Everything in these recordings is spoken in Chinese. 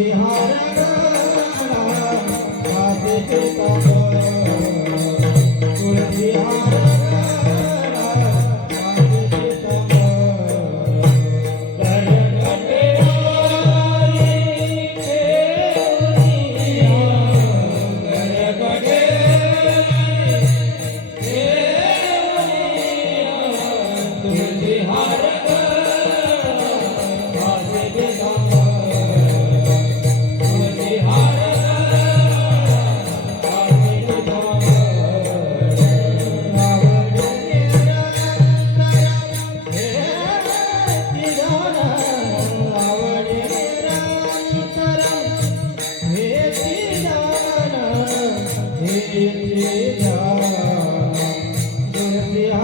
हे हा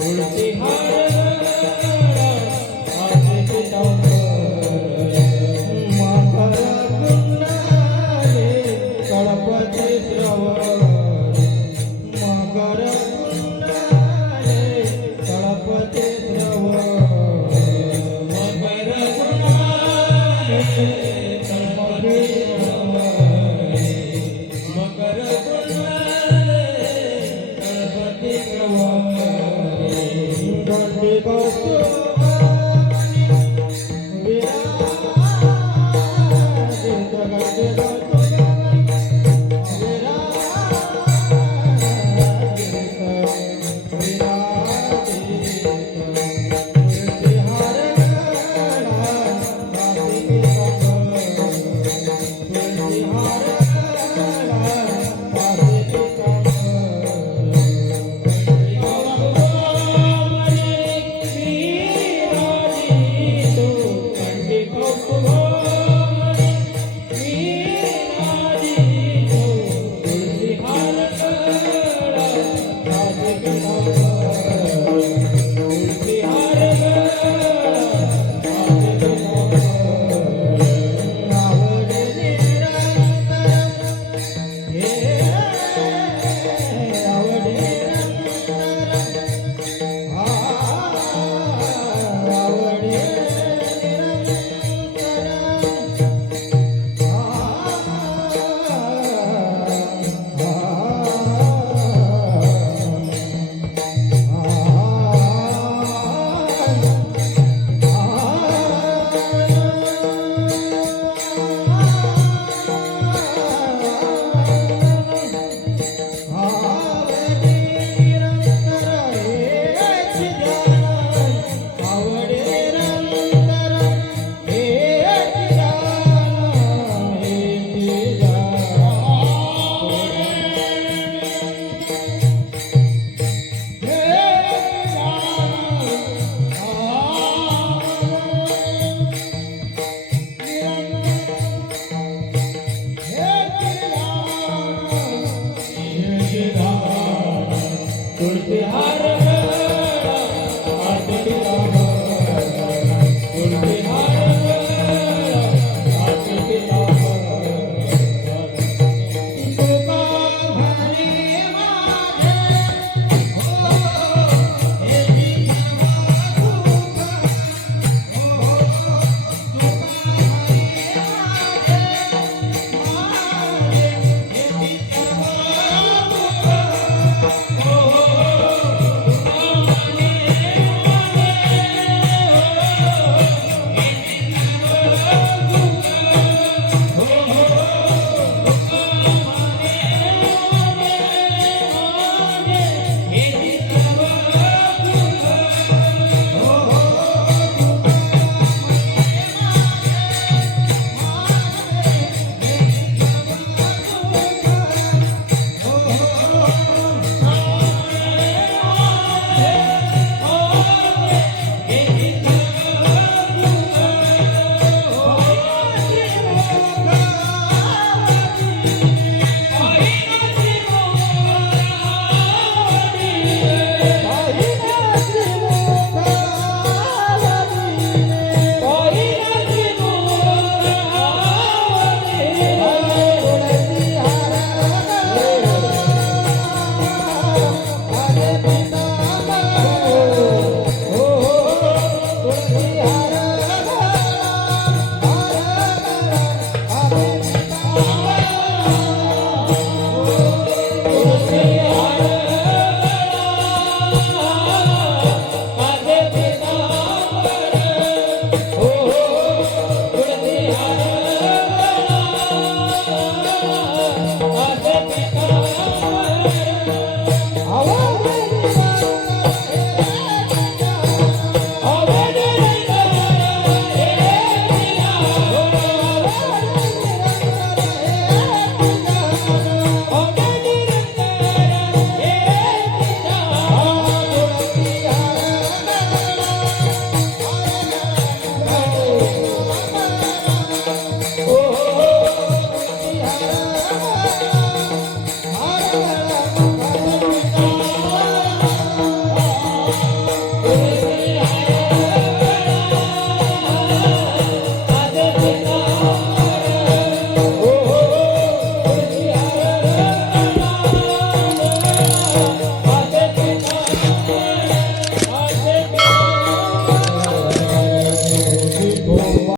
the